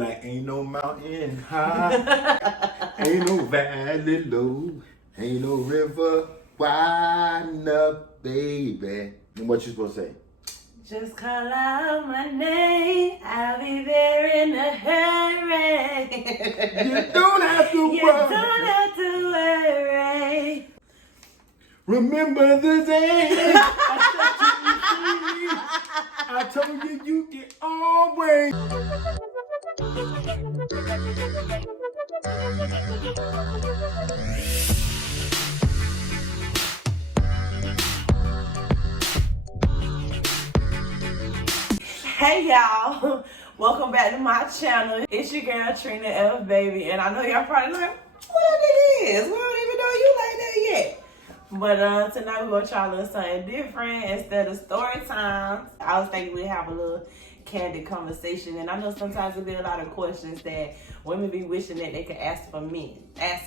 Like ain't no mountain high, ain't no valley low, ain't no river wide enough, baby. And what you supposed to say? Just call out my name, I'll be there in a hurry. You don't have to You worry. don't have to worry. Remember the day I told you you can always. Hey y'all, welcome back to my channel. It's your girl Trina F Baby, and I know y'all probably like, what that is? We don't even know you like that yet. But tonight we're gonna try a little something different. Instead of story times, I was thinking we'd have a little candid conversation. And I know sometimes there'll be a lot of questions that women be wishing that they could ask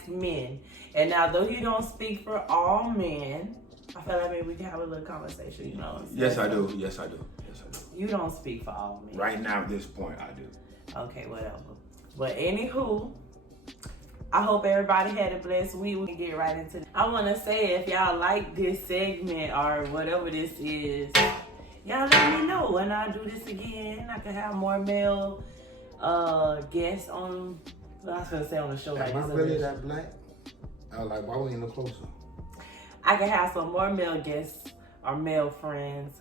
men. And now though you don't speak for all men, I feel like maybe we can have a little conversation, you know. Yes, I do. Yes, I do. You don't speak for all men. Right now, at this point, I do. Okay, whatever. But anywho, I hope everybody had a blessed week. We can get right into it. I want to say, if y'all like this segment or whatever this is, y'all let me know when I do this again. I can have more male guests on. Well, I was gonna say on the show. Am I really that black? I was like, why we ain't no closer? I can have some more male guests or male friends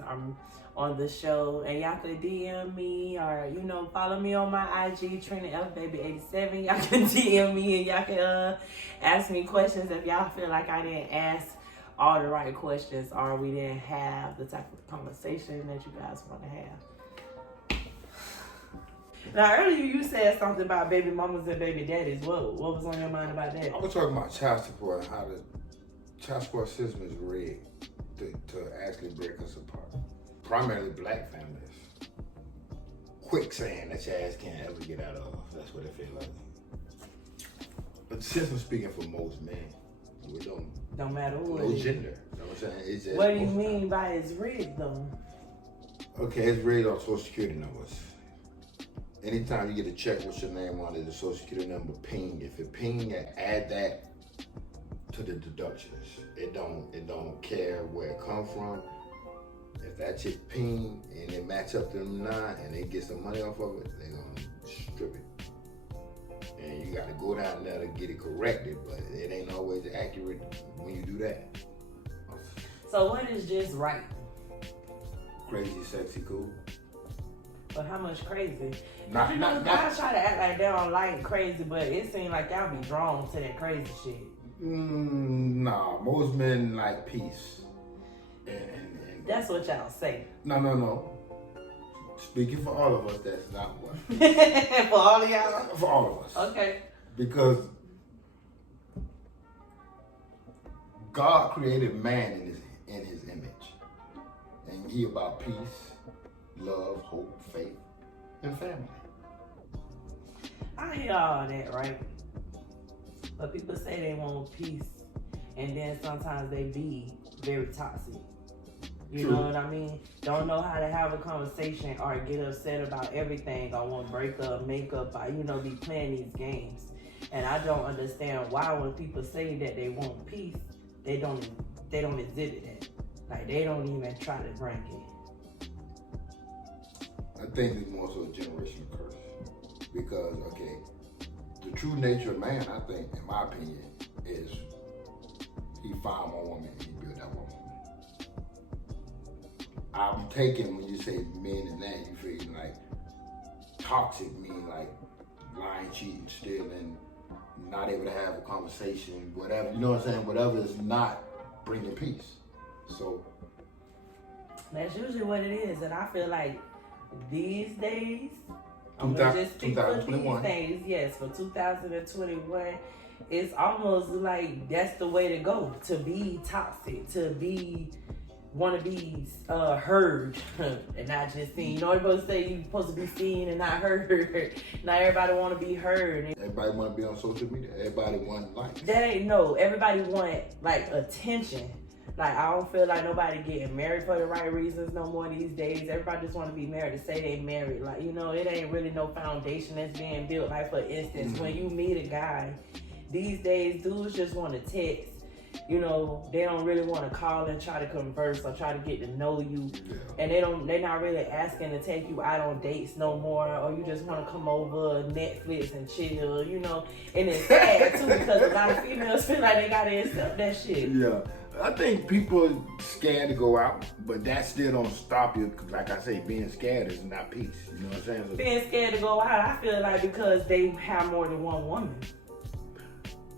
on the show, and y'all could DM me or follow me on my IG Trina F Baby 87. Y'all can DM me and y'all can ask me questions if y'all feel like I didn't ask all the right questions or we didn't have the type of conversation that you guys want to have. Now earlier you said something about baby mamas and baby daddies. What was on your mind about that? I was talking about child support and how the child support system is rigged to actually break us apart. Primarily black families. Quicksand that your ass can't ever get out of. That's what it feels like. But since I'm speaking for most men, we don't matter who no it is. gender. You know what I'm saying? It's just what do you mean by it's rigged though? Okay, it's rigged on Social Security numbers. Anytime you get a check with your name on it, the Social Security number ping. If it ping, add that to the deductions. It don't care where it come from. If that chick ping and it match up to them 9 and they get some money off of it, they gonna strip it. And you gotta go down there to get it corrected, but it ain't always accurate when you do that. So what is just right? Crazy, sexy, cool. But how much crazy? Not guys try to act like they don't like crazy, but it seems like y'all be drawn to that crazy shit. Nah, most men like peace. And that's what y'all say. No. Speaking for all of us, that's not what. For all of y'all? For all of us. Okay. Because God created man in his image. And he about peace, love, hope, faith, and family. I hear all that, right? But people say they want peace, and then sometimes they be very toxic. You know what I mean? Don't know how to have a conversation or get upset about everything. I want break up, make up, be playing these games. And I don't understand why when people say that they want peace, they don't exhibit it. Like they don't even try to bring it. I think it's more so a generational curse. Because, okay, the true nature of man, I think, in my opinion, is he found one woman and he built that one woman. I'm taking when you say men and that, you feel like toxic mean like lying, cheating, stealing, not able to have a conversation, whatever. You know what I'm saying? Whatever is not bringing peace. So that's usually what it is, and I feel like these days, 2021. These days, yes, for 2021, it's almost like that's the way to go. To be toxic, to want to be heard and not just seen. You know, everybody say you're supposed to be seen and not heard. Not everybody want to be heard. Everybody want to be on social media. Everybody want likes. That ain't no. Everybody want like attention, Like, I don't feel like nobody getting married for the right reasons no more these days. Everybody just want to be married to say they married. Like, you know, it ain't really no foundation that's being built. Like, for instance, when you meet a guy, these days, dudes just want to text. You know, they don't really want to call and try to converse or try to get to know you. And they're not really asking to take you out on dates no more, or you just want to come over Netflix and chill, you know. And it's sad too, because a lot of females feel like they gotta accept that shit. Yeah. I think people are scared to go out, but that still don't stop you. Cause like I say, being scared is not peace. You know what I'm saying? So, being scared to go out, I feel like because they have more than one woman.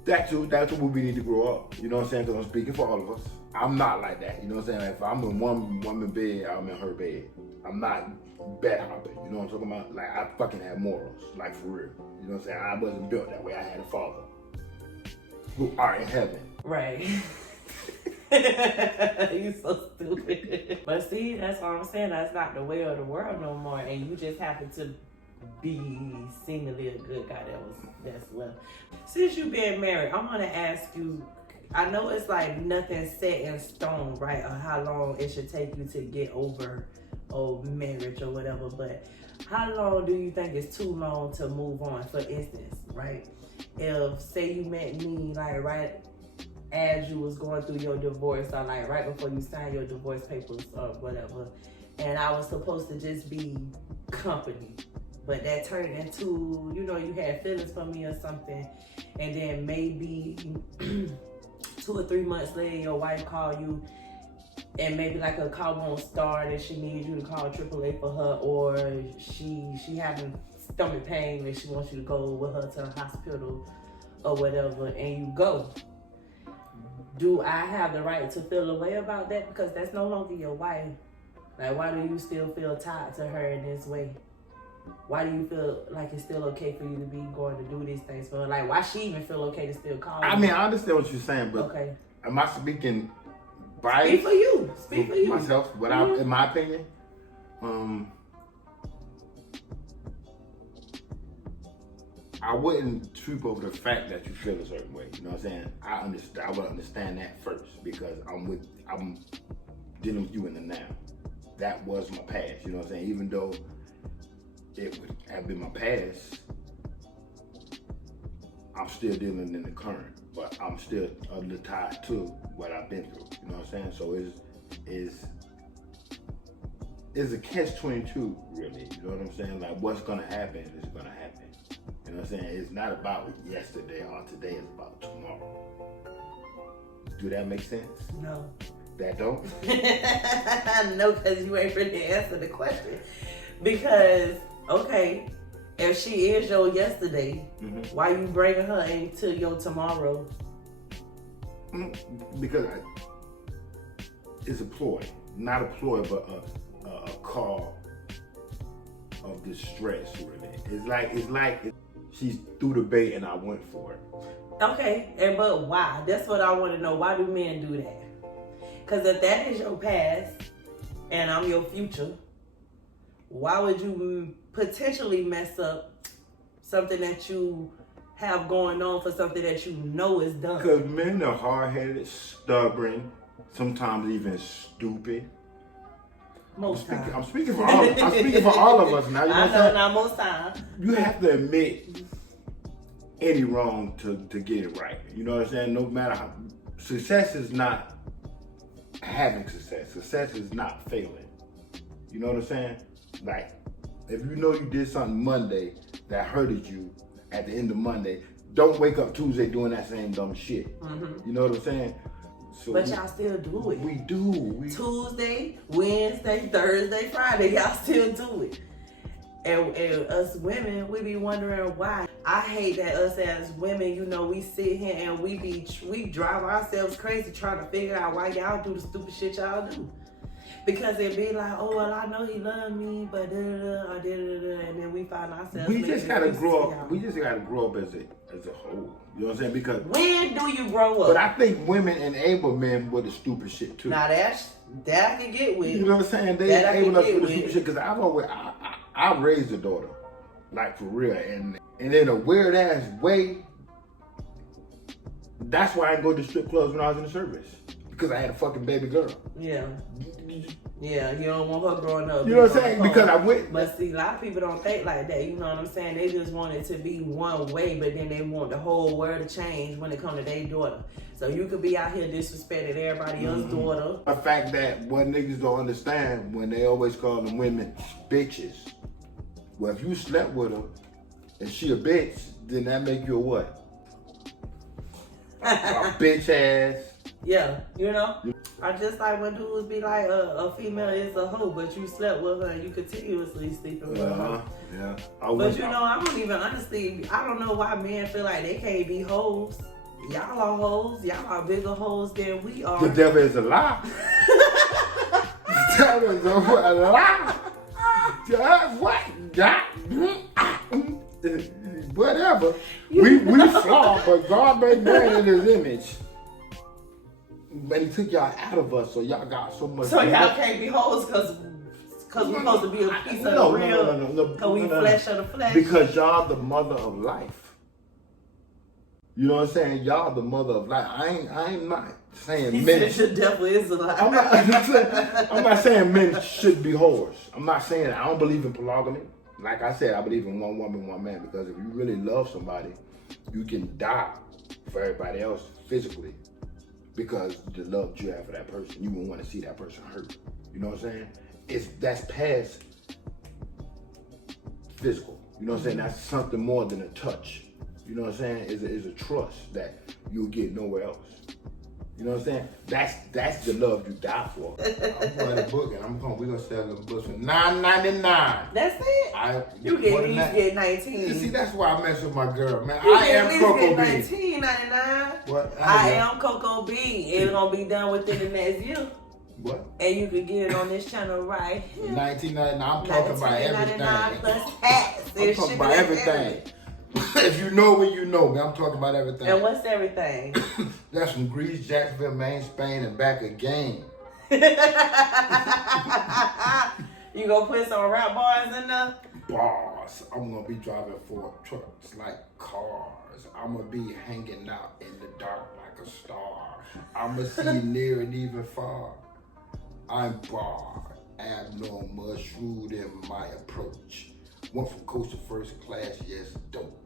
that's what we need to grow up. You know what I'm saying? Because I'm speaking for all of us. I'm not like that. You know what I'm saying? If I'm in one woman bed, I'm in her bed. I'm not bed hopping. You know what I'm talking about? Like, I fucking have morals. Like, for real. You know what I'm saying? I wasn't built that way. I had a father who art in heaven. Right. You so stupid. But see, that's what I'm saying. That's not the way of the world no more. And you just happen to be seemingly a good guy that's left. Since you been married, I'm gonna ask you, I know it's like nothing set in stone, right? Or how long it should take you to get over marriage or whatever, but how long do you think is too long to move on? For instance, right? If say you met me like right as you was going through your divorce, or like right before you signed your divorce papers or whatever, and I was supposed to just be company, but that turned into, you know, you had feelings for me or something, and then maybe 2 or 3 months later your wife called you and maybe like a call won't start and she needs you to call AAA for her, or she having stomach pain and she wants you to go with her to the hospital or whatever, and you go. Do I have the right to feel a way about that? Because that's no longer your wife. Like, why do you still feel tied to her in this way? Why do you feel like it's still okay for you to be going to do these things for her? Like, why she even feel okay to still call you? I mean, I understand what you're saying, but okay. Am I speaking bias? Speak for you. Speak for you. Myself, without, in my opinion, I wouldn't trip over the fact that you feel a certain way. You know what I'm saying? I would understand that first because I'm dealing with you in the now. That was my past. You know what I'm saying? Even though it would have been my past, I'm still dealing in the current, but I'm still a little tied to what I've been through. You know what I'm saying? So it's a catch-22, really. You know what I'm saying? Like, what's gonna happen is gonna happen. You know what I'm saying? It's not about yesterday or today, it's about tomorrow. Do that make sense? No. That don't? No, because you ain't really answered the question. Because, okay, if she is your yesterday, why you bringing her into your tomorrow? Because it's a ploy. Not a ploy, but a call of distress, really. It's like she's threw the bait and I went for it. Okay, but why? That's what I want to know. Why do men do that? Because if that is your past and I'm your future, why would you potentially mess up something that you have going on for something that you know is done? Because men are hard-headed, stubborn, sometimes even stupid. Most times. I'm speaking for all. I'm speaking for all of us now. You know I know, not most times. You have to admit any wrong to get it right. You know what I'm saying? No matter how, success is not having success. Success is not failing. You know what I'm saying? Like, if you know you did something Monday that hurted you at the end of Monday, don't wake up Tuesday doing that same dumb shit. You know what I'm saying? So but y'all still do it. We do. Tuesday, Wednesday, Thursday, Friday, y'all still do it. And us women, we be wondering why. I hate that us as women, you know, we sit here and we drive ourselves crazy trying to figure out why y'all do the stupid shit y'all do. Because it be like, oh, well, I know he loved me, but da-da-da, or da-da-da, and then we find ourselves. We just gotta grow up. We just gotta grow up as a whole. You know what I'm saying? Because when do you grow up? But I think women enable men with the stupid shit too. Now that I can get with. You know what I'm saying? They enable us with the stupid shit because I raised a daughter, like for real, and in a weird ass way. That's why I go to strip clubs when I was in the service. because I had a fucking baby girl. Yeah. Yeah, you don't want her growing up. You know what I'm saying? Because I went. But see, a lot of people don't think like that. You know what I'm saying? They just want it to be one way, but then they want the whole world to change when it comes to their daughter. So you could be out here disrespecting everybody else's daughter. The fact that what niggas don't understand when they always call them women bitches. Well, if you slept with her and she a bitch, then that make you a what? A bitch ass. Yeah, you know? I just like when dudes be like, a female is a hoe, but you slept with her and you continuously sleeping with her. Yeah. But you know, I don't even honestly, I don't know why men feel like they can't be hoes. Y'all are hoes. Y'all are bigger hoes than we are. The devil is a lie. The devil is a lie. What? Whatever. We flawed, but God made man in his image. But he took y'all out of us, so y'all got so much. So y'all can't be hoes because we're supposed to be a piece of the real. No. Because we flesh of the flesh. Because y'all the mother of life. You know what I'm saying? Y'all the mother of life. I ain't not saying he men. Said the devil is a lie. I'm not saying men should be whores. I'm not saying that. I don't believe in polygamy. Like I said, I believe in one woman, one man. Because if you really love somebody, you can die for everybody else physically. Because the love you have for that person, you won't want to see that person hurt. You know what I'm saying? That's past physical. You know what I'm saying? That's something more than a touch. You know what I'm saying? It's a trust that you'll get nowhere else. You know what I'm saying? That's the love you die for. I'm writing a book and we're gonna sell the books for $9.99. That's it. You get 19. You see, that's why I mess with my girl, man. You I am Coco B. $19.99. What? I am Coco B. It's gonna be done within the next year. What? And you can get it on this channel right here. $19.99. I'm talking about everything. Plus tax. I'm talking about everything. If you know what you know, man, I'm talking about everything. And what's everything? That's from Greece, Jacksonville, Maine, Spain, and back again. You gonna put some rap bars in there? Bars. I'm gonna be driving Ford trucks like cars. I'm gonna be hanging out in the dark like a star. I'm gonna see near and even far. I'm barred, abnormal, shrewd in my approach. Went from coast to first class, yes, dope.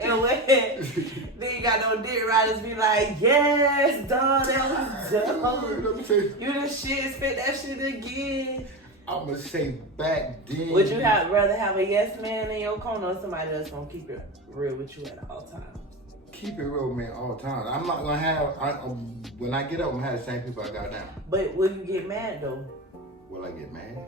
And when then you got no dick riders be like, yes, dog, that was dope. You the shit, spit that shit again. I'ma say back then. Would you rather have a yes man in your corner or somebody that's gonna keep it real with you at all times? Keep it real, man, all the time. I'm not gonna have, when I get up, I'm gonna have the same people I got now. But will you get mad though? Will I get mad?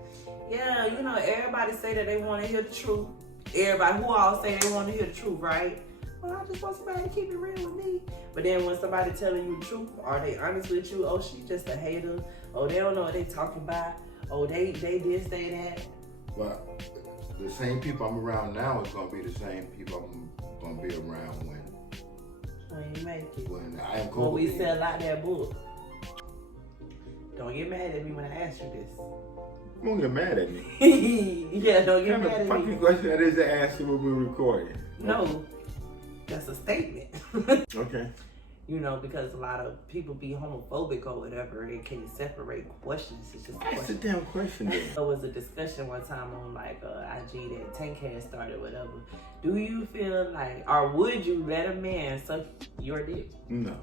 Yeah, you know, everybody say that they want to hear the truth. Everybody who all say they want to hear the truth, right? Well, I just want somebody to keep it real with me. But then when somebody telling you the truth, are they honest with you? Oh, she just a hater. Oh, they don't know what they talking about. Oh, they did say that. But the same people I'm around now is gonna be the same people I'm gonna be around when you make it. When I am cool. When we sell out that book. Don't get mad at me when I ask you this. Don't get mad at me. Yeah, don't get mad at me. What fucking question that is to ask you when we're recording? No, that's a statement. Okay. You know, because a lot of people be homophobic or whatever, they can separate questions. It's just a That's a damn question then. There was a discussion one time on like IG that Tank had started, whatever. Do you feel like, or would you let a man suck your dick? No.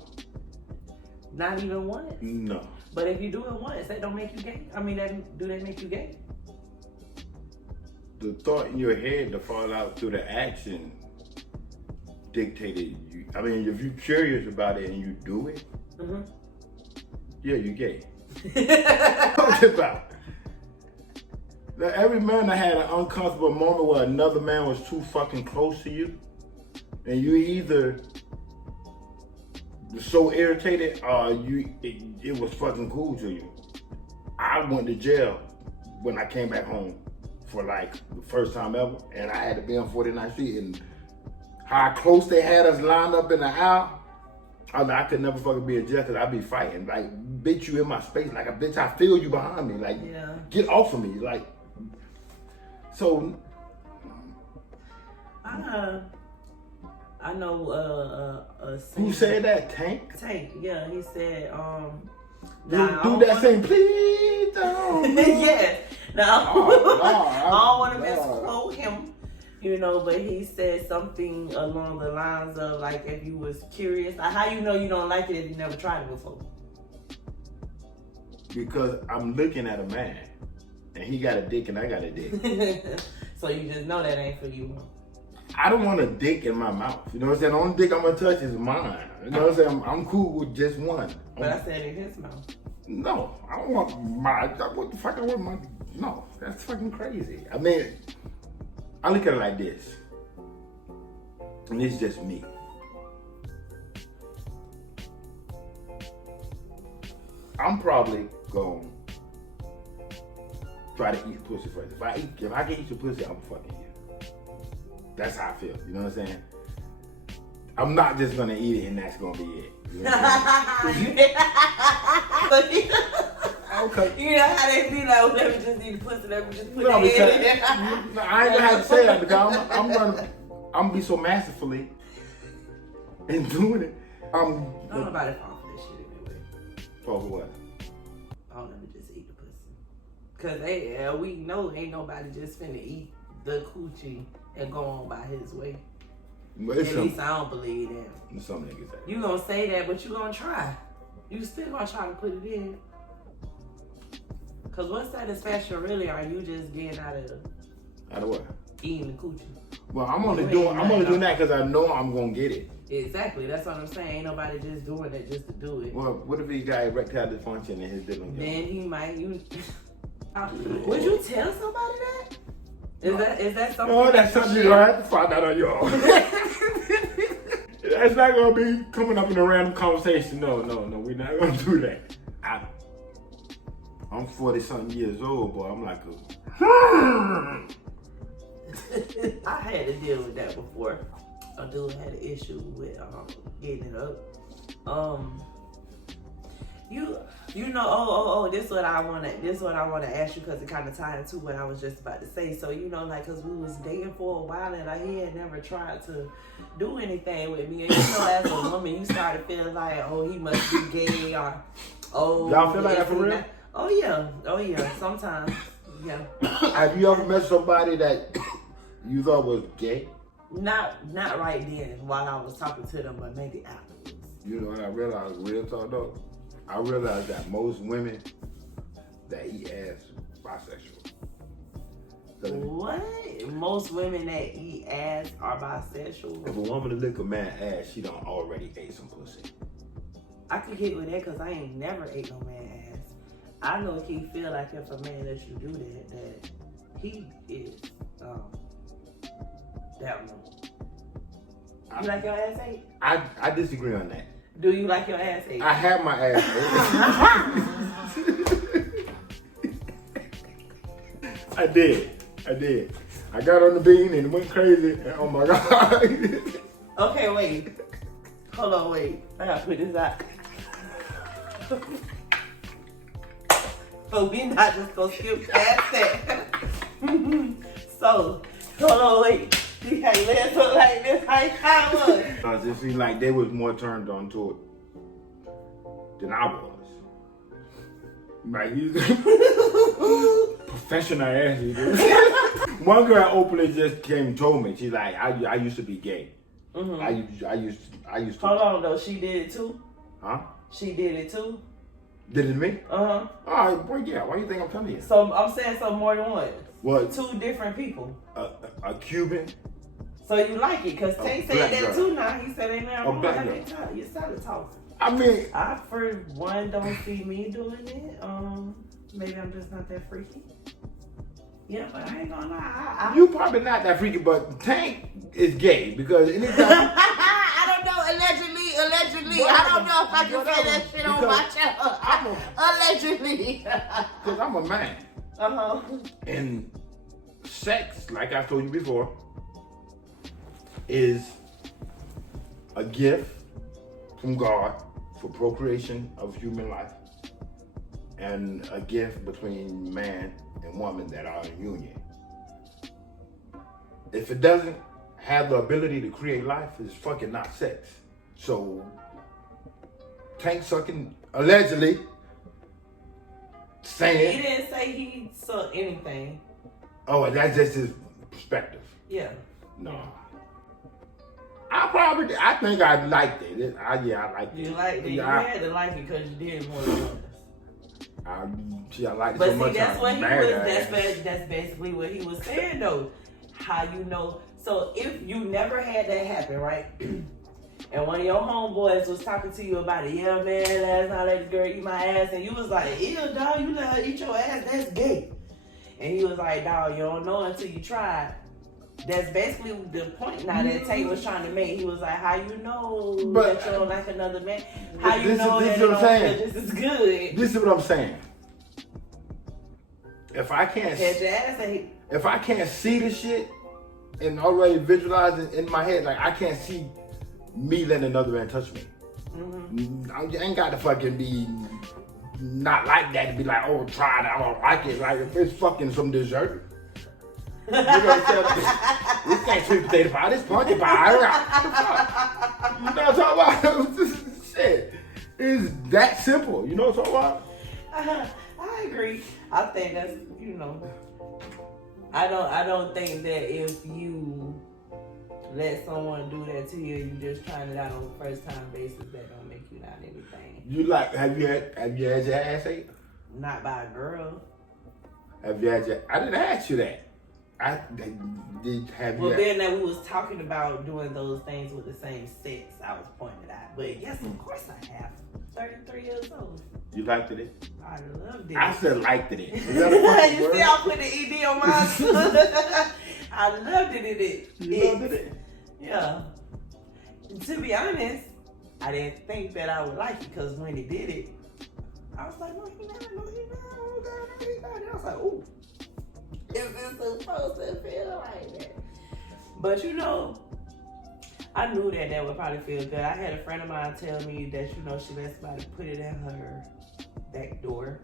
Not even once? No. But if you do it once, that don't make you gay? I mean, do that make you gay? The thought in your head to fall out through the action dictated you. I mean, if you're curious about it and you do it, yeah, you're gay. What about? Now, every man that had an uncomfortable moment where another man was too fucking close to you, and you either were so irritated or it was fucking cool to you. I went to jail when I came back home for like the first time ever, and I had to be on 49th Street, and how close they had us lined up in the aisle, I could never fucking be a jail because I'd be fighting. Like, bitch, you in my space. Like, a bitch, I feel you behind me. Like, yeah. Get off of me. Like, so. I know Who said that? Tank? Tank, yeah, he said, Do that thing, please don't. yeah. Now, Oh, I don't want to Lord. misquote him, you know, but he said something along the lines of, like, if you was curious, like, how you know you don't like it if you never tried it before? Because I'm looking at a man, and he got a dick and I got a dick. So you just know that ain't for you. I don't want a dick in my mouth. You know what I'm saying? The only dick I'm gonna touch is mine. You know what I'm saying? I'm cool with just one. But I said in his mouth. No, I don't want my. What the fuck I want my? No, that's fucking crazy. I mean, I look at it like this, and it's just me. I'm probably gonna try to eat pussy first. If I can eat your pussy, I'm fucking you. That's how I feel. You know what I'm saying? I'm not just gonna eat it and that's gonna be it. You know what I'm saying? Okay. You know how they be like, well, let me just eat the pussy, let me just put No, the because head in there. I ain't gonna have to say that because I'm gonna be so masterfully in doing it. Don't nobody fall for this shit anyway. For what? Oh, let me just eat the pussy. Cause we know ain't nobody just finna eat the coochie and go on by his way. But At least I don't believe that. Some niggas say. You gonna say that, but you gonna try. You still gonna try to put it in. Cause what satisfaction really are you just getting out of what? eating the coochie? Well, I'm only doing that because I know I'm gonna get it. Exactly, that's what I'm saying. Ain't nobody just doing it just to do it. Well, what if he got erectile dysfunction in his dick? Then he might. Would you tell somebody that? Is that something? No, that's something you're gonna have to find out on your own. That's not gonna be coming up in a random conversation. No, we're not gonna do that. I'm 40-something years old, boy. I'm like I had to deal with that before. A dude had an issue with getting it up. You know, this is what I wanna ask you because it kind of tied into what I was just about to say. So you know, like, cause we was dating for a while and like he had never tried to do anything with me. And you know, as a woman, you started feeling like, oh, he must be gay or y'all feel like that for real? Oh yeah, sometimes, yeah. Have you ever met somebody that you thought was gay? Not right then while I was talking to them, but maybe afterwards. You know what I realized, real talk though? I realized that most women that eat ass bisexual. What? Most women that eat ass are bisexual? If a woman lick a man ass, she done already ate some pussy. I could get with that because I ain't never ate no man ass. I know he feel like if a man lets you do that he is down low. You like your ass ate? I disagree on that. Do you like your ass ate? I have my ass ate. I did. I got on the bean and it went crazy. And oh my God. Okay, wait. Hold on, wait. I gotta put this out. But we not just gonna skip past that. So, hold on, wait. You can't let something like this. How it was. Because it seemed like they was more turned on to it than I was. Like, he's professional ass. One girl openly just came and told me. She's like, I used to be gay. Mm-hmm. I used to. Hold on though, she did it too? Huh? She did it too? Did it me? Uh-huh. All right, boy, yeah. Why do you think I'm telling you? So I'm saying so more than one. What? Two different people. A Cuban. So you like it? Cause Tank said that girl. too. Now he said, "Ain't nothing wrong black with girl. that." You started talking. I mean, I for one don't see me doing it. Maybe I'm just not that freaky. Yeah, but I ain't gonna lie. you probably not that freaky, but Tank is gay because anytime. I don't know. Allegedly. I don't know if I can say that shit on my channel. Allegedly. Because I'm a man. Uh-huh. And sex, like I told you before, is a gift from God for procreation of human life and a gift between man and woman that are in union. If it doesn't have the ability to create life is fucking not sex. So, tank sucking, allegedly, saying. He didn't say he sucked anything. Oh, that's just his perspective. Yeah. No. I think I liked it. I liked it. You liked it. Yeah, You had to like it because you did more than once. I liked it But so see, much. that's what he was. That's That's basically what he was saying, though. How you know? So if you never had that happen, right? And one of your homeboys was talking to you about it. Yeah, man, last night I let the girl eat my ass, and you was like, "Ew, dog, you let her eat your ass? That's gay." And he was like, "Dog, you don't know until you try." That's basically the point now that Tate was trying to make. He was like, "How you know that you don't like another man? How you know that you don't feel just as good?" This is what I'm saying. If I can't, Had your ass ate. if I can't see the shit and already visualize it in my head, like I can't see me letting another man touch me. Mm-hmm. I ain't got to fucking be not like that to be like, oh, try it, I don't like it. Like if it's fucking some dessert. You know what I'm saying? This can't sweet potato pie, this pumpkin pie. You know what I'm talking about? Shit. It's that simple. You know what I'm talking about? I agree. I think that's, I don't think that if you let someone do that to you, you just trying it out on a first time basis, that don't make you not anything. You like, have you had your ass ate? Not by a girl. Have you had your, I didn't ask you that. Well, being that we was talking about doing those things with the same sex, I was pointing out. But yes, of course I have. 33 years old. You liked it? I loved it. I said liked it. You see, I put the ED on mine too. I loved it. You loved it? Yeah. To be honest, I didn't think that I would like it because when he did it, I was like, no, he not. I was like, ooh. Is this supposed to feel like that? But I knew that would probably feel good. I had a friend of mine tell me that, she let somebody put it in her back door.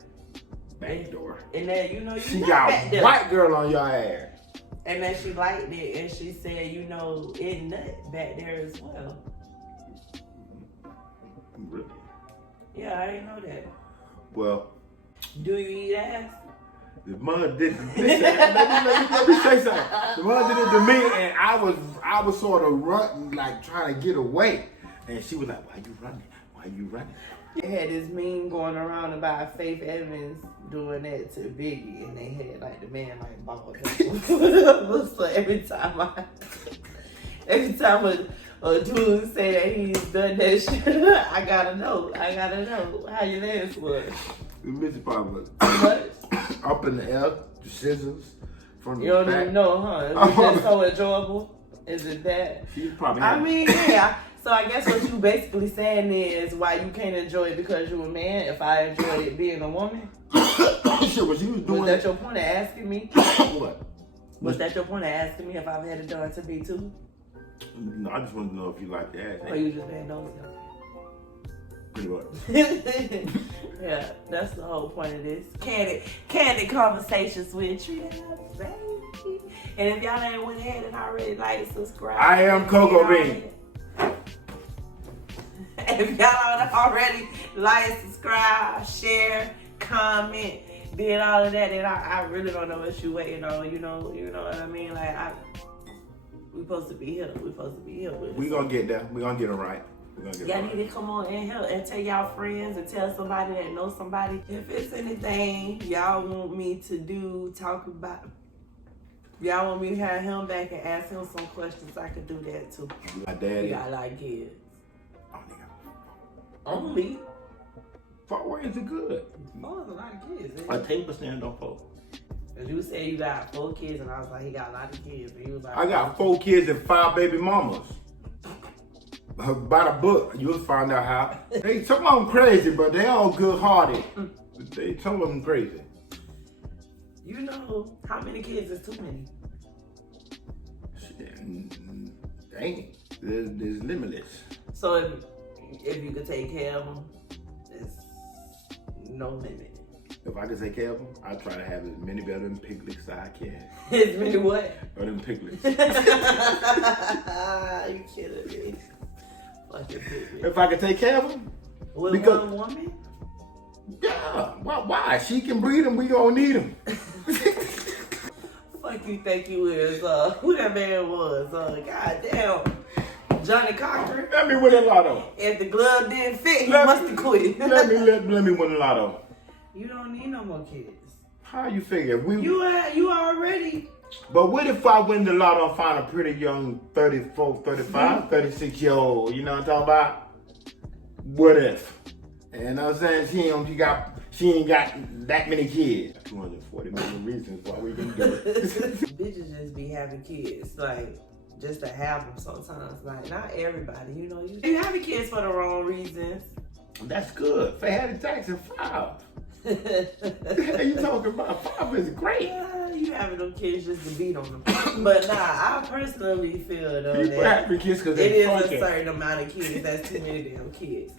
And that, she got a white girl on your ass. And then she liked it, and she said, it nut back there as well. Really? Yeah, I didn't know that. Well. Do you eat ass? The mother did let me say something. The mother did it to me, and I was sort of running, like trying to get away. And she was like, "Why you running? Why you running?" They had this meme going around about Faith Evans doing that to Biggie, and they had like the man like bald. So every time a dude say that he's done that shit, I gotta know how your legs was. The bitch probably was What? Up in the air, the scissors from the You don't back. even know, huh? Is it just so enjoyable? Is it that? She probably. I mean, yeah. So I guess what you basically saying is why you can't enjoy it because you're a man. If I enjoy it being a woman. Shit, was you doing? Was that your point of asking me? What? Was that your point of asking me if I've had it done to me too? No, I just want to know if you like the ass. Or you just being nosy? Pretty much. Yeah, that's the whole point of this. Candid conversations with Trina, baby. And if y'all ain't went ahead and already like and subscribe. I am Coco Bean. If y'all don't already like, subscribe, share, comment, did all of that, then I really don't know what you waiting on. You know what I mean? Like we supposed to be here. We gonna get there. We gonna get it right. Y'all need to come on in here and tell y'all friends and tell somebody that knows somebody. If it's anything y'all want me to do, talk about, y'all want me to have him back and ask him some questions, I could do that too. My daddy. You got like kids. Only? 4 ways are good. 4 is a lot of kids. A table stand on 4. Cause you said you got 4 kids, and I was like, he got a lot of kids. And he was like, I got 4 kids and 5 baby mamas. By the book, you'll find out how. Some of them crazy, but they all good-hearted. Some of them crazy. You know, how many kids is too many? Shit, ain't. There's limitless. So if you could take care of them, there's no limit. If I could take care of them, I try to have as many of them piglets as I can. As many what? Or them piglets. You killing me. Fucking piglets. If I could take care of them. With one woman? Yeah. Why? She can breed them. We gonna need them. Fuck you think you is? Who that man was? Goddamn. Johnny Cochran. Let me win a lotto. If the glove didn't fit, he must have quit. let me win a lotto. You don't need no more kids. How you figure? You already. But what if I win the lotto and find a pretty young 34, 35, 36-year-old? You know what I'm talking about? What if? You know what I'm saying? She ain't got that many kids. 240 million reasons why we can do it. Bitches just be having kids, like, just to have them sometimes. Like, not everybody, you know. You having kids for the wrong reasons. That's good. They had a tax of 5. What you talking about? 5 is great. You having them kids just to beat on them. But nah, I personally feel though People that having kids because it is funky. a certain amount of kids. That's too many damn kids.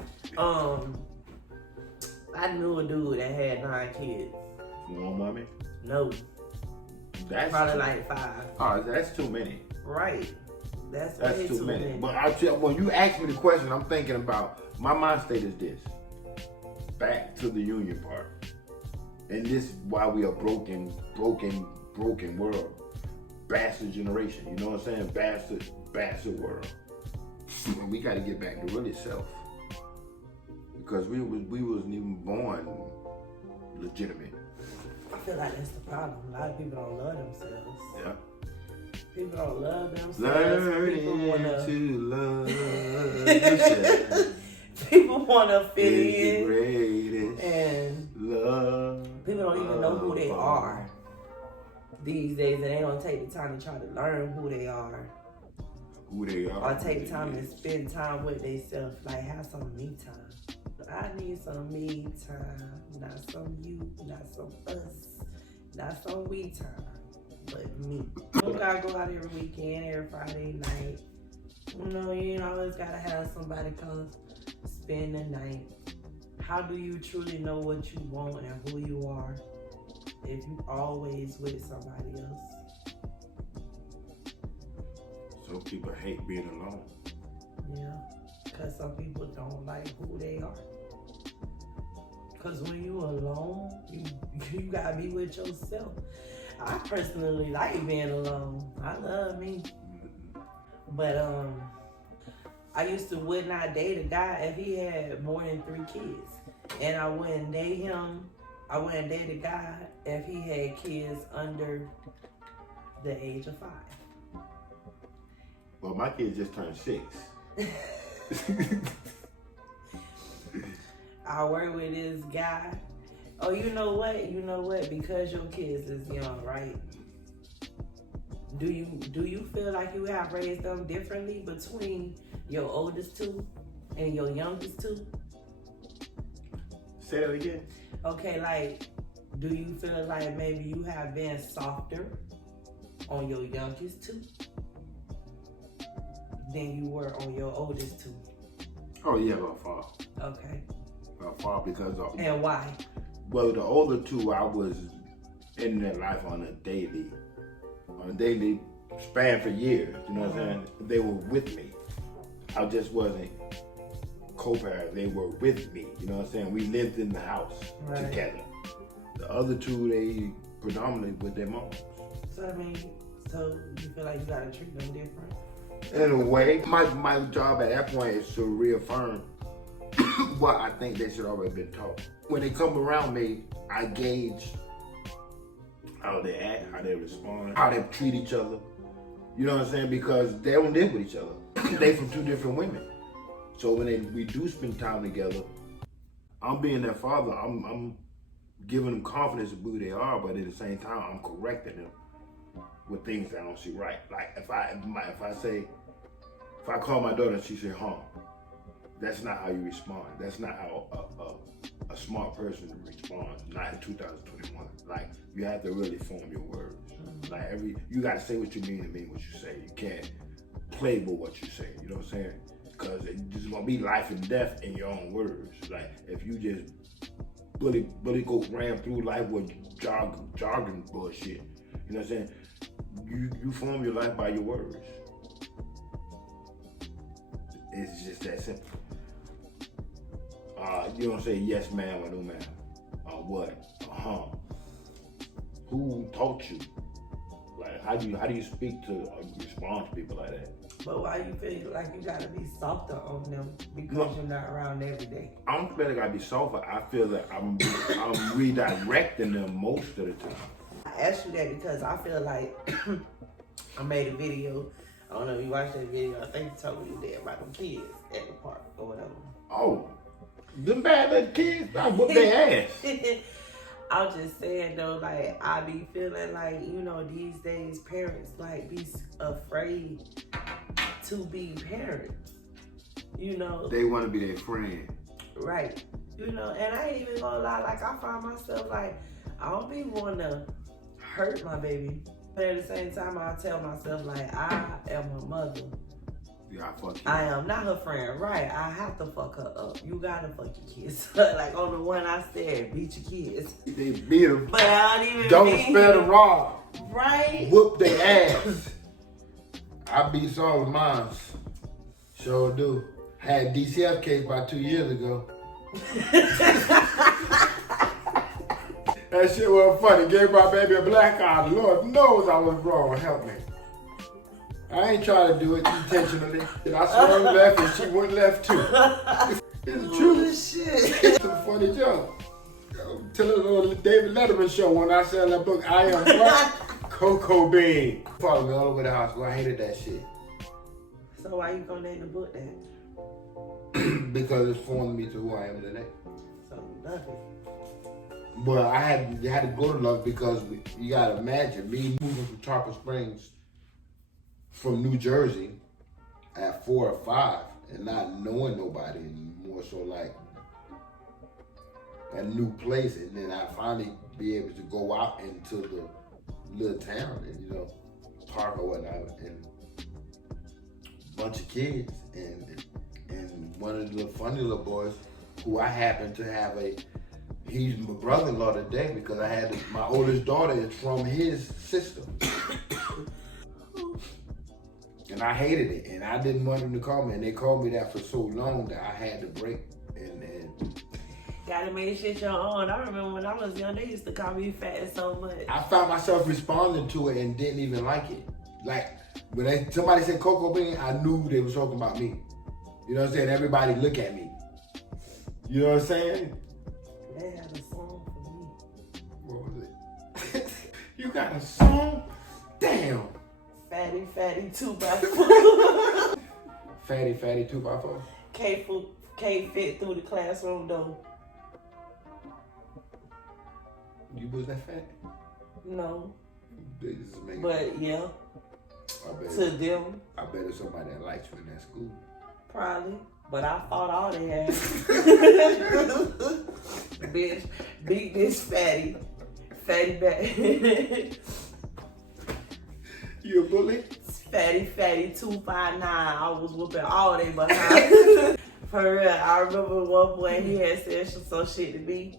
I knew a dude that had 9 kids. One woman? No. That's probably like 5. Oh, that's too many. Right. That's way too many. But I tell you, when you ask me the question, I'm thinking about my mind state is this. Back to the union part. And this is why we are broken world. Bastard generation. You know what I'm saying? Bastard world. We got to get back to really self. Because we wasn't even born legitimate. I feel like that's the problem. A lot of people don't love themselves. Yeah. People don't love themselves. Learning to love yourself. People want to fit in. And love. People don't even know who they are these days, and they don't take the time to try to learn who they are. Who they are. Or take time to spend time with themselves. Like, have some me time. I need some me time. Not some you, not some us. Not some we time. But me. You don't gotta go out every weekend, every Friday night. You know, you ain't always gotta have somebody come spend the night. How do you truly know what you want and who you are if you always with somebody else? Some people hate being alone. Yeah, because some people don't like who they are. Because when you alone, you gotta be with yourself. I personally like being alone. I love me. But I would not date a guy if he had more than 3 kids. And I wouldn't date him. I wouldn't date a guy if he had kids under the age of 5. Well, my kids just turned 6. I work with this guy. Oh, you know what? Because your kids is young, right? Do you feel like you have raised them differently between your oldest 2 and your youngest 2? Say that again. Okay, like, do you feel like maybe you have been softer on your youngest 2 than you were on your oldest 2? Oh yeah, by far. Okay. By far, because of, and why? Well, the older 2, I was in their life on a daily span for years. You know what I'm saying? They were with me. I just wasn't co-parent. They were with me. You know what I'm saying? We lived in the house together. The other 2, they predominantly with their moms. So I mean, so you feel like you gotta treat them different? In a way, my job at that point is to reaffirm what I think they should already been taught. When they come around me, I gauge how they act, how they respond, how they treat each other. You know what I'm saying? Because they don't live with each other. They from 2 different women. So when we do spend time together, I'm being their father. I'm giving them confidence of who they are, but at the same time, I'm correcting them with things that I don't see right. Like if I call my daughter and she say, "Huh," that's not how you respond. That's not how a smart person responds. Not in 2021. Like you have to really form your words. Like you got to say what you mean and mean what you say. You can't play with what you say. You know what I'm saying? Because it's gonna be life and death in your own words. Like if you just Bully Goat ran through life with jargon bullshit. You know what I'm saying? You form your life by your words. It's just that simple. You don't say yes ma'am or no ma'am. What? Who taught you? Like how do you speak to respond to people like that? But why you feel like you gotta be softer on them because you're not around every day? I don't feel like I gotta be softer. I feel like I'm redirecting them most of the time. I asked you that because I feel like I made a video. I don't know if you watched that video. I think you told me you did about them kids at the park or whatever. Oh, them bad little kids, I whoop their ass. I was just saying though, like I be feeling like, you know, these days parents like be afraid to be parents. You know, They want to be their friend. right? You know, and I ain't even gonna lie. Like I find myself like I don't be wanting to hurt my baby, but at the same time I tell myself like I am her mother. Yeah, I fuck you. I am not her friend, right? I have to fuck her up. You gotta fuck your kids. Like on the one I said, beat your kids. They beat them. But I don't even Don't mean spare the rod. right? Whoop their ass. I beat some of mine. Sure do. Had DCF case about 2 years ago. That shit was funny. Gave my baby a black eye. Lord knows I was wrong. Help me. I ain't trying to do it intentionally. I swung left and she went left too. It's the truth. Shit. It's a funny joke. Tell a little David Letterman show when I sell that book, I Am What? Cocoa Bean. Followed me all the way to the hospital. I hated that shit. So why you gonna name the book that? Because it formed me to who I am today. So nothing. But I had to go to Love because you gotta imagine me moving from Tarpon Springs from New Jersey at 4 or 5 and not knowing nobody, and more so like a new place, and then I finally be able to go out into the little town and, you know, park or whatnot, and a bunch of kids, and one of the little funny little boys who I happen to have he's my brother-in-law today because I had my oldest daughter is from his sister. And I hated it, and I didn't want them to call me, and they called me that for so long that I had to break. And gotta make shit your own. I remember when I was young, they used to call me fat so much. I found myself responding to it and didn't even like it. Like when somebody said Cocoa Bean, I knew they was talking about me. You know what I'm saying? Everybody look at me. You know what I'm saying? They had a song for me. What was it? You got a song? Damn. Fatty 2x4. Fatty 2x4. Can't fit through the classroom door. You was that fat? No. They just make But yeah. I bet it's somebody that likes you in that school. Probably. But I fought all they had. Bitch, beat this fatty back. You a bully? Fatty 259. I was whooping all they behind. For real, I remember one boy, he had said some shit to me,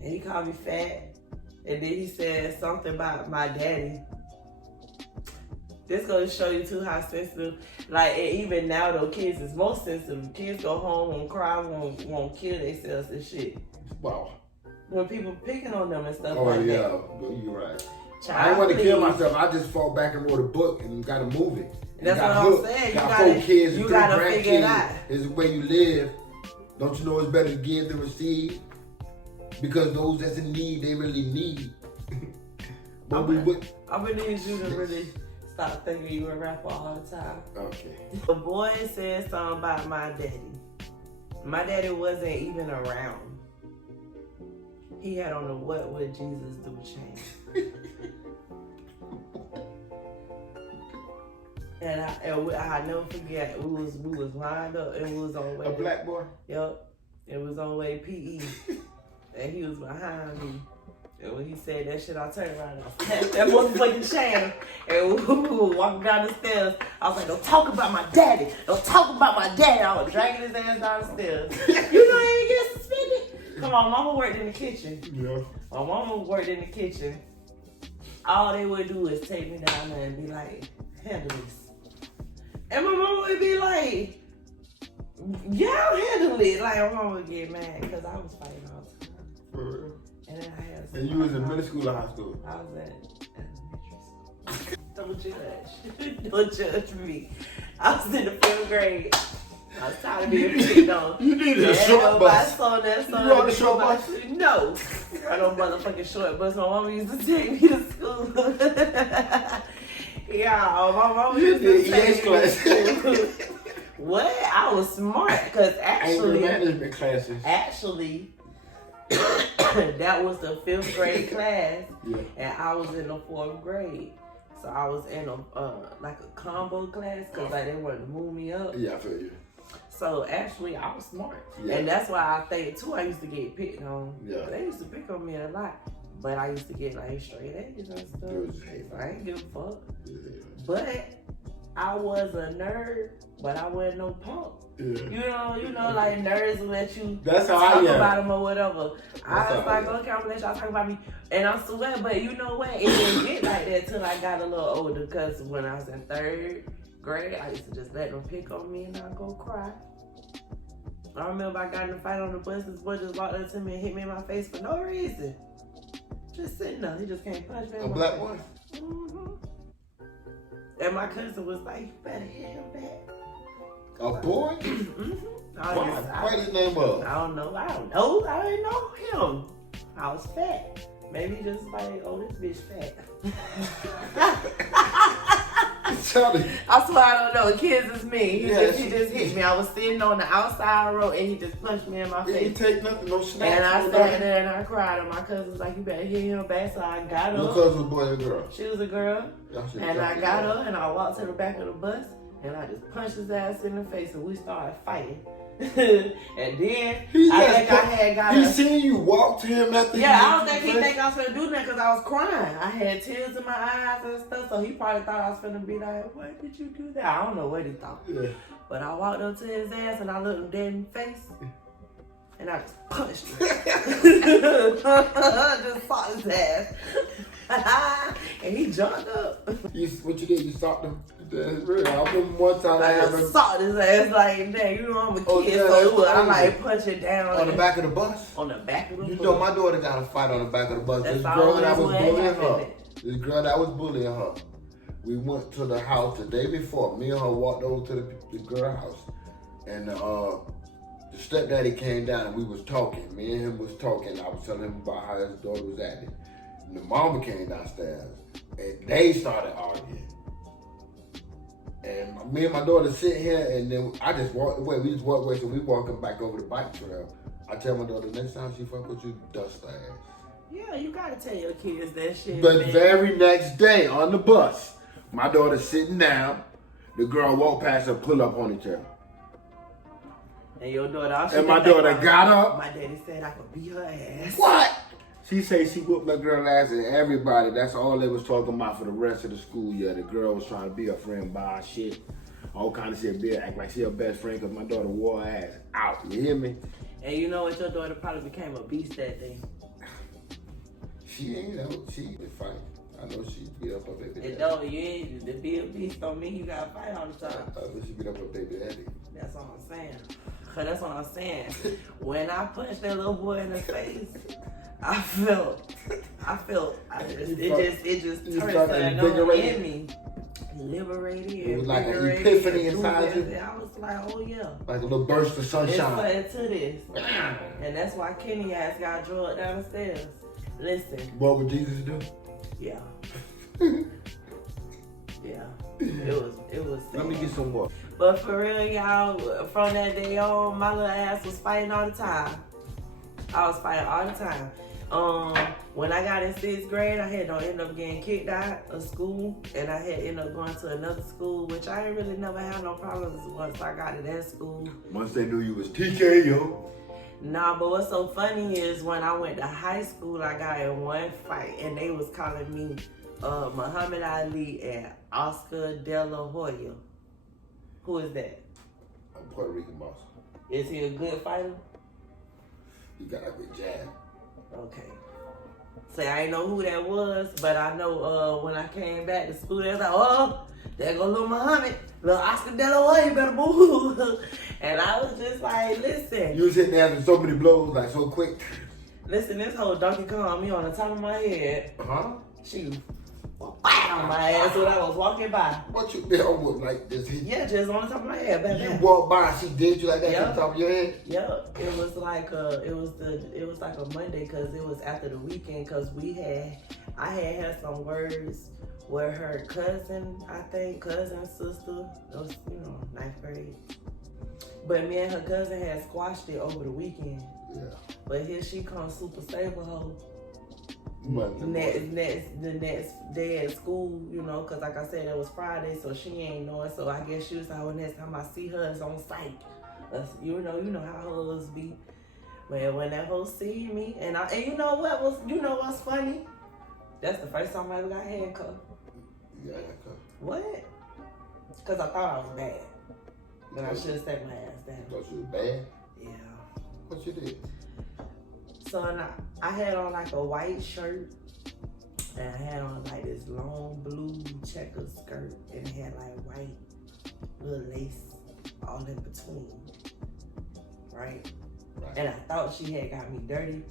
and he called me fat, and then he said something about my daddy. This gonna show you too how sensitive, like, and even now though, kids is most sensitive. Kids go home and cry, won't kill themselves and shit. Wow. When people picking on them and stuff Oh like yeah, that. you're right. Child, I didn't want to kill please. myself. I just fought back and wrote a book and got a movie. That's what I'm saying. Got 4 kids and 3 figure it out. grandkids. It's the way you live. Don't you know it's better to give than receive? Because those that's in need, they really need. But I'm gonna need you to really stop thinking you a rapper all the time. Okay. The boy said something about my daddy. My daddy wasn't even around. He had on the What Would Jesus Do chain. And I never forget, we was lined up and we was on way. A black boy? Yep. It was on way PE. And he was behind me. And when he said that shit, I turned around and I snapped that motherfucking chain. And we were walking down the stairs. I was like, don't talk about my daddy. Don't talk about my daddy. I was dragging his ass down the stairs. You know he didn't get suspended. Come on, mama worked in the kitchen. Yeah. My mama worked in the kitchen. All they would do is take me down there and be like, handle this. And my mama would be like, yeah, I'll handle it. Like, my mama would get mad because I was fighting all the time. For real? And then I had And you was in middle school or high school? I was at elementary school. Don't judge. Don't judge me. I was in the 5th grade. I was tired of being picked on. You needed a short bus. You rode a short bus? No. I don't motherfucking short bus. My mama used to take me to school. Yeah, my mama used to take me to school. What? I was smart because Anger management classes. Actually, that was the 5th grade class, Yeah. and I was in the 4th grade. So I was in a like a combo class because like they wanted to move me up. Yeah, I feel you. So actually, I was smart, Yeah. and that's why I think too. I used to get picked on. Yeah. They used to pick on me a lot, but I used to get like straight A's and stuff. It was hateful. I ain't give a fuck. Yeah. But I was a nerd, but I wasn't no punk. Yeah. You know, like nerds will let you That's how talk I am. about them or whatever. I was how I like, am. okay, I'm gonna let y'all talk about me, and I swear. But you know what? It didn't get like that till I got a little older. Cause when I was in 3rd grade, I used to just let them pick on me and I'd go cry. I remember I got in a fight on the bus. This boy just walked up to me and hit me in my face for no reason. Just sitting there. He just came punch me in A my black face. boy? Mm-hmm. And my cousin was like, you better hit him back. A boy? Mm-hmm. What his name was? I don't know. I didn't know him. I was fat. Maybe he just like, oh, this bitch fat. Charlie. I swear I don't know. Kids is me. He Yes. just hit me. I was sitting on the outside road and he just punched me in my He didn't face. take nothing, no snacks. And I no sat nothing. there and I cried. And my cousin was like, you better hit him back. So I got Your up. cousin was a boy or girl? She was a girl. Y'all should And I jump got together. up and I walked to the back of the bus and I just punched his ass in the face and we started fighting. And then I think I had got He up. seen you walk to him after Yeah, you I don't think he hit think I was finna do that because I was crying. I had tears in my eyes and stuff, so he probably thought I was finna be like, why did you do that? I don't know what he thought. Yeah. But I walked up to his ass and I looked him dead in the face. And I just punched him. Just fought his ass. And he jumped up. What you did? You stopped him? That's real. I remember one time I I had just saw his ass like that. You know I'm a kid, Oh, yeah, so that's it was, I crazy. like punch it down on the back of the bus. on the back of the You bus. know, my daughter got a fight on the back of the bus. That's This girl that always was what bullying her. happened. This girl that was bullying her. We went to the house the day before. Me and her walked over to the girl house, and the stepdaddy came down and we was talking. Me and him was talking. I was telling him about how his daughter was acting. And the mama came downstairs, and they started arguing. And me and my daughter sit here, and then I just walked away. We just walked away, so we walking back over the bike trail. I tell my daughter, next time she fuck with you, dust her ass. Yeah, you gotta tell your kids that shit. But man. very next day on the bus, my daughter sitting down, the girl walked past her, pull up ponytail. And your daughter, And my daughter got up. My daddy said I could beat her ass. What? She say she whooped that girl ass, and everybody, that's all they was talking about for the rest of the school year. The girl was trying to be a friend, buy shit, all kind of shit, be act like she her best friend, because my daughter wore her ass out. You hear me? And you know what? Your daughter probably became a beast that day. She ain't know. She been fighting. I know she beat up her baby daddy. And no, you ain't, to be a beast don't mean you gotta fight all the time. I know she beat up her baby daddy. That's what I'm saying. Cause that's what I'm saying. When I punched that little boy in the face, it just You turned started something on invigorated? in me. Liberated. It was like an invigorated, epiphany inside you? enthusiastic. I was like, oh yeah. Like a little burst of It's sunshine. something to this. And that's why Kenny ass got drugged down the stairs. Listen, What would Jesus do? yeah. Yeah. It was sad. Let me get some more. But for real, y'all, from that day on, my little ass was fighting all the time. I was fighting all the time. When I got in 6th grade, I had to end up getting kicked out of school, and I had ended up going to another school, which I ain't really never had no problems once I got to that school. Once they knew you was TKO. Nah, but what's so funny is when I went to high school, I got in one fight, and they was calling me Muhammad Ali and Oscar De La Hoya. Who is that? I'm Puerto Rican boss. Is he a good fighter? You got a big jab. Okay. Say I ain't know who that was, but I know when I came back to school, they was like, oh, there go little Muhammad, little Oscar De La Hoya, you better move. And I was just like, listen. You was hitting there with so many blows, like so quick. Listen, this whole Donkey Kong on me on the top of my head. Huh? She on my ass when I was walking by. What you did almost like this? Yeah, just on the top of my head. Back You there. walked by and she did you like that on the top of your head? Yep. It was like it was like a Monday because it was after the weekend because I had some words with her cousin, sister. It was, ninth grade. But me and her cousin had squashed it over the weekend. Yeah. But here she comes super stable hoe. The next day at school, because like I said, it was Friday, so she ain't knowing. So I guess she was like, well, next time I see her, it's on site. You know how hoes be. But when that hoe see me, and you know what's funny? That's the first time I ever got handcuffed. Yeah, handcuffed. What? Because I thought I was bad. Then I should have set my ass down. Thought you was bad? Yeah. What you did? So I had on like a white shirt, and I had on like this long blue checkered skirt, and it had like white little lace all in between, right? And I thought she had got me dirty,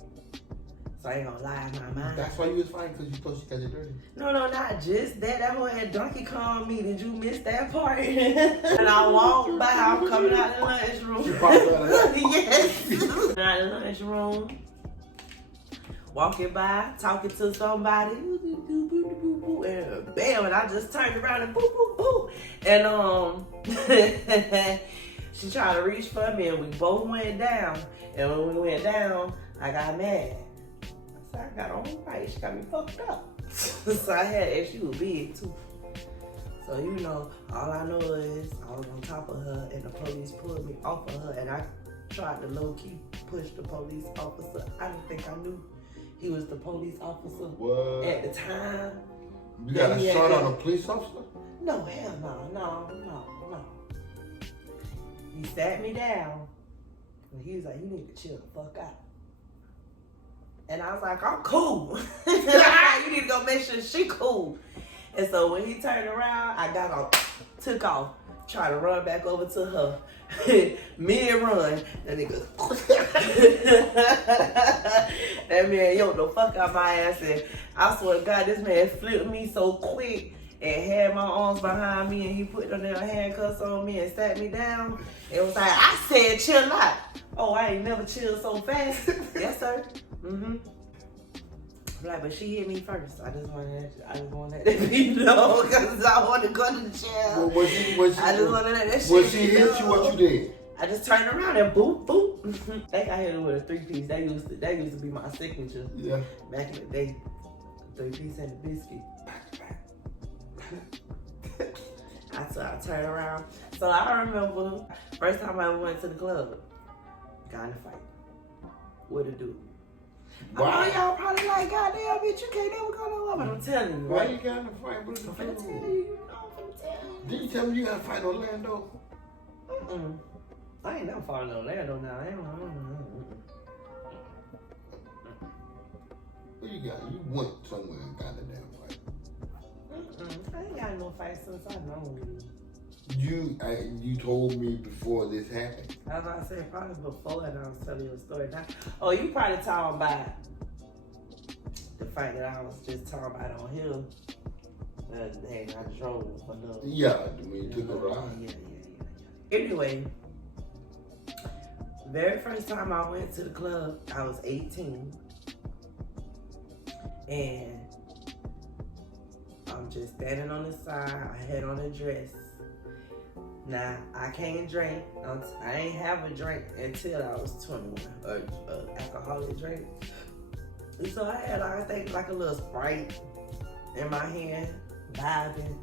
so I ain't gonna lie in my mind. That's why you was fighting, because you thought she got you dirty? No, not just that. That hoe had Donkey Kong me. Did you miss that part? And I walked by, I'm coming out the lunchroom. You popped out of that? Yes. Out the lunchroom. Walking by, talking to somebody, and bam, and I just turned around and boo, boo, boo. And she tried to reach for me, and we both went down. And when we went down, I got mad. I said, I got on right, she got me fucked up. So and she was big too. So all I know is I was on top of her, and the police pulled me off of her, and I tried to low-key push the police officer. I didn't think I knew he was the police officer. What? At the time. You got a shot on a police officer? No, hell no. He sat me down, and he was like, you need to chill the fuck out. And I was like, I'm cool. And I was like, you need to go make sure she cool. And so when he turned around, I got off, took off, tried to run back over to her. Mid-run, that nigga. That man yoked the fuck out my ass, and I swear to God, this man flipped me so quick and had my arms behind me, and he put them damn handcuffs on me and sat me down. It was like, I said chill out. Oh, I ain't never chilled so fast. Yes, sir. Like, but she hit me first. I just wanted that be know, because I want to go to the jail. I just wanted that shit. When she hit you, what you did? I just turned around and boop, boop. I think I hit her with a 3-piece. That used to be my signature. Yeah. Back in the day. 3-piece and a biscuit. I turned around. So I remember first time I ever went to the club. Got in a fight. With a dude. Wow. I know y'all probably like, goddamn bitch, you can't never go nowhere, but I'm telling you. Why you got in a fight with I'm finna the tell dude? you, I'm finna tell you. Did you tell me you got to fight Orlando? I ain't never fought in Orlando now. What you got? You went somewhere and got a damn fight. I ain't got no fight since I know you. You told me before this happened. As I said, probably before, and I was telling you a story now. Oh, you probably talking about the fight that I was just talking about on here. Hey, I drove for the. Yeah, when you took a ride. Yeah. Anyway, very first time I went to the club, I was 18. And I'm just standing on the side. I had on a dress. Now, I can't drink. I ain't have a drink until I was 21. Alcoholic drink. And so I had, I think, like a little Sprite in my hand, vibing.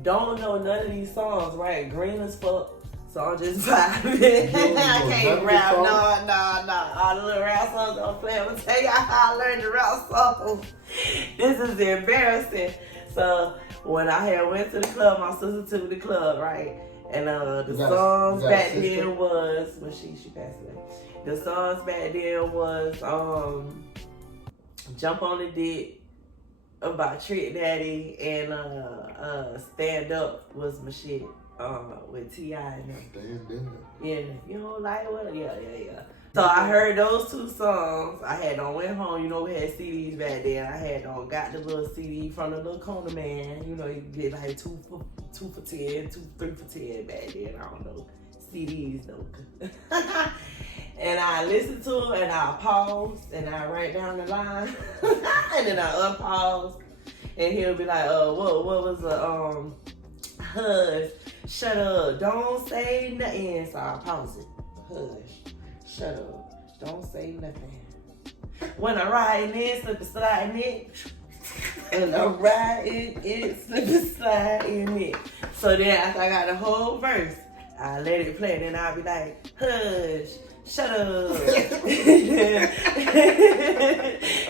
Don't know none of these songs, right? Green as fuck. So I'm just vibing. I can't rap. No. All the little rap songs don't play. I'm gonna tell y'all how I learned the rap songs. This is embarrassing. So when I had went to the club, my sister took me to the club, right? And the You got songs a back sister? then was, well, she passed away. The songs back then was Jump on the Dick, about Trick Daddy, and Stand Up was my shit with T.I. and them. Stand Up. Yeah, if you don't like what, yeah. So I heard those two songs. I had on Went Home, you know, we had CDs back then. I had on got the little CD from the little corner man. You know, you could get like two for 10, 3 for 10 back then. I don't know. CDs though. And I listen to them and I pause and I write down the line. And then I unpause. And he'll be like, what was the hush, shut up, don't say nothing. So I pause it. Hush, shut up, don't say nothing. When I ride in, slip and slide in it. And I ride it, slip and slide in it. So then after I got the whole verse, I let it play, and then I'll be like, hush, shut up.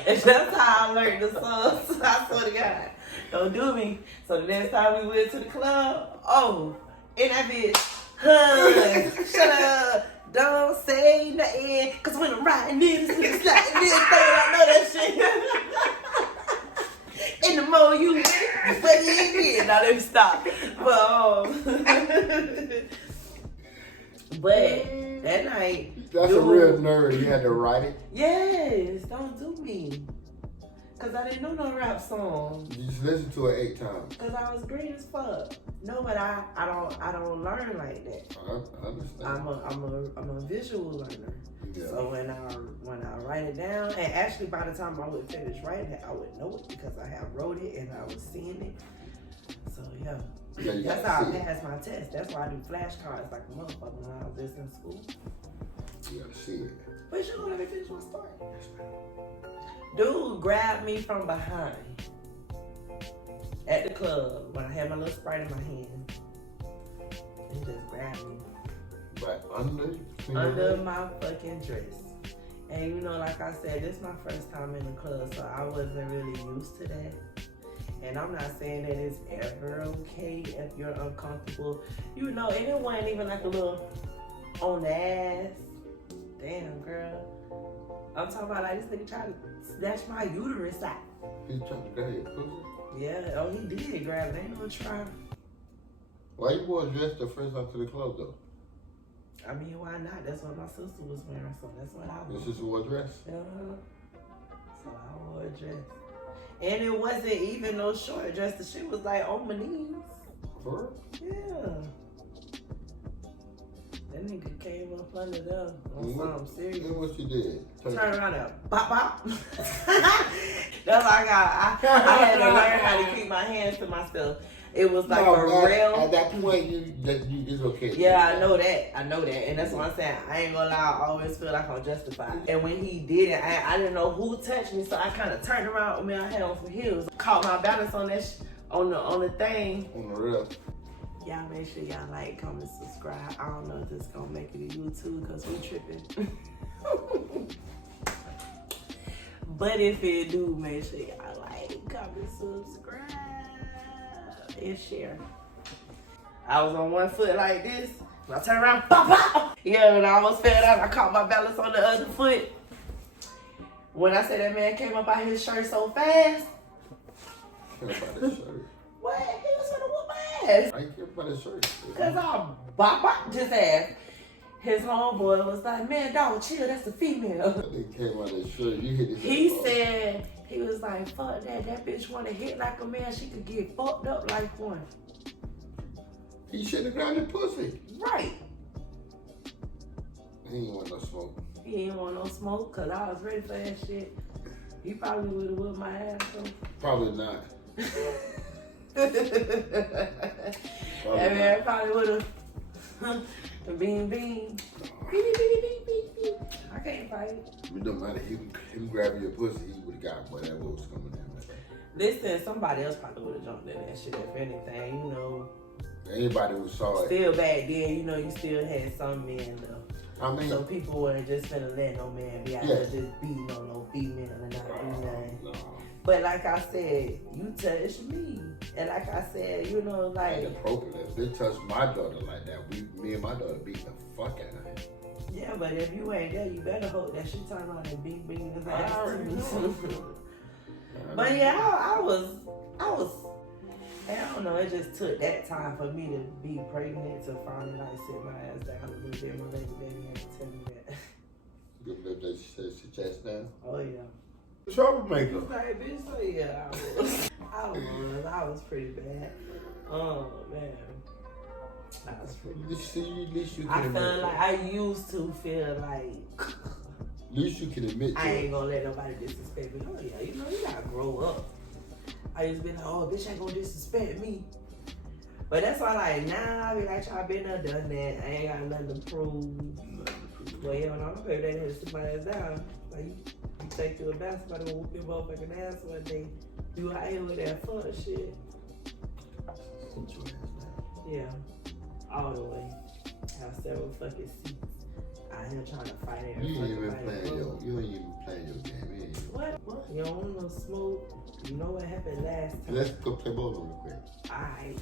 And that's how I learned the song. So I swear to God, don't do me. So the next time we went to the club, in that bitch, hush, shut up, don't say nothing. Cause when I'm riding this, it's like this, I know that shit. And the more you win, the better you get. Now let me stop. But that night, That's a real nerd. You had to write it. Yes, don't do me. Cause I didn't know no rap song. You just listened to it 8 times. Cause I was green as fuck. No, but I don't learn like that. I understand. I'm a visual learner. Yeah. So when I write it down, and actually by the time I would finish writing it, I would know it because I have wrote it and I was seeing it. So yeah. That's how I passed my test. That's why I do flashcards like a motherfucker when I was just in school. You gotta see it. But you don't let me finish my story. Dude grabbed me from behind at the club when I had my little Sprite in my hand. He just grabbed me. Right Under my fucking dress. And you know, like I said, this is my first time in the club, so I wasn't really used to that. And I'm not saying that it's ever okay if you're uncomfortable. You know, and it wasn't even like a little on the ass. Damn, girl. I'm talking about like this nigga trying to snatch my uterus out. He trying to grab your pussy? Yeah, he did grab it. Ain't no try. Why you wore a dress the first time to the club though? I mean, why not? That's what my sister was wearing, so that's what I wore. Your sister wore a dress? So I wore a dress. And it wasn't even no short dress. The shit was like on my knees. For real? Yeah. That nigga came up under them on something serious. And what you did? Turn around and bop bop. That's all I got. I had to learn how to keep my hands to myself. It was like At that point, you it's okay. Yeah, I know that, and that's what I'm saying. I ain't gonna lie, I always feel like I'm justified. And when he did it, I didn't know who touched me, so I kind of turned around. I mean, I had on some heels, caught my balance on that on the thing. On the real. Y'all make sure y'all like, comment, subscribe. I don't know if this gonna make it to YouTube because we tripping. But if it do, make sure y'all like, comment, subscribe, and share. I was on one foot like this. I turned around, pop, pop. Yeah, and I almost fell down. I caught my balance on the other foot. When I said that man came up out his shirt so fast. Care about his shirt. What? He was gonna whoop my ass. I ain't care about his shirt. Cause I bop his ass. His homeboy was like, man, dog, chill, that's a female. That nigga came out of his shirt. You hit his He said, he was like, fuck that. That bitch wanna hit like a man. She could get fucked up like one. He shouldn't have grabbed your pussy. Right. He ain't want no smoke. He didn't want no smoke because I was ready for that shit. He probably would have whipped my ass though. Probably not. That man probably would have. Beam. Beep. I can't fight. It don't matter. Him grabbing your pussy, he would have got whatever was coming down. Listen, somebody else probably would have jumped in that shit if anything, you know. Anybody who saw it. Still back then, you know, you still had some men though. I mean, so people weren't just finna let no man be out there just beating on no female and not do nothing. No. But like I said, you touched me. And like I said, you know, like... Ain't appropriate. If they touch my daughter like that, me and my daughter beat the fuck out of him. Yeah, but if you ain't there, you better hope that she turn on and beat his ass too. But yeah, I was, I don't know, it just took that time for me to be pregnant to finally like sit my ass down a little bit. My baby had to tell me that. You let that sit chest down? Oh yeah. Troublemaker. Like, bitch, so yeah, I was pretty bad. Oh man. I was pretty bad. At least you can I admit felt that. like I used to feel like At least you can admit I ain't gonna let nobody disrespect me. Oh yeah, you know, you gotta grow up. I used to be like, oh bitch ain't gonna disrespect me. But that's why like now I be like, y'all been there, done that. I ain't got nothing to prove. Well yeah, when I'm a baby, they had to sit my ass down. Like you take to a basketball and whoop your motherfucking ass one day. You out here with that fuck shit. Sit your ass down. Yeah. All the way. Have several fucking seats. Out here trying to fight it. You ain't even playing your game. What? You don't want no smoke. You know what happened last time. Let's go play bowling real quick. Alright.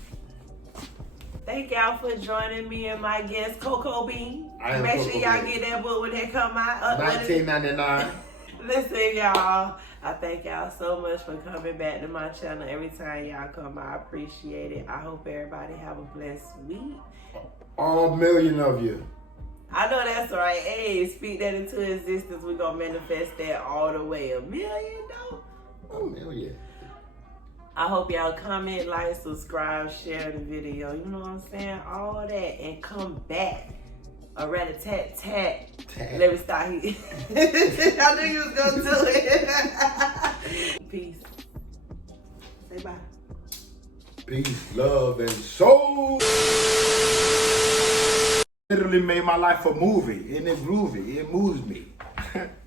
Thank y'all for joining me and my guest Coco Bean. Make sure y'all get that book when they come out. $19.99. Listen, y'all. I thank y'all so much for coming back to my channel. Every time y'all come, I appreciate it. I hope everybody have a blessed week. All million of you. I know that's right. Hey, speak that into existence. We're going to manifest that all the way. $1 million, though? $1 million. I hope y'all comment, like, subscribe, share the video. You know what I'm saying? All that. And come back. A rat-a-tat-tat. Let me start here. I knew you was going to do it. Peace. Say bye. Peace, love, and soul. Literally made my life a movie, and it's groovy. It moves me.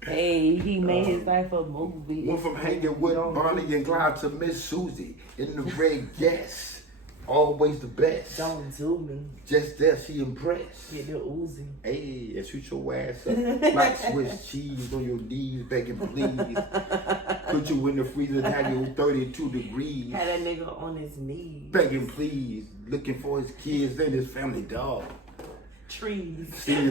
Hey, he made his life a movie. Went from hanging with Bonnie and Clyde to Miss Susie in the red guest. Always the best. Don't do me. Just there, she impressed. Get the Uzi. Hey, and shoot your ass up. Like Swiss cheese on your knees, begging please. Put you in the freezer, have you 32 degrees. Had that nigga on his knees. Begging please, looking for his kids and his family dog. Trees. See you.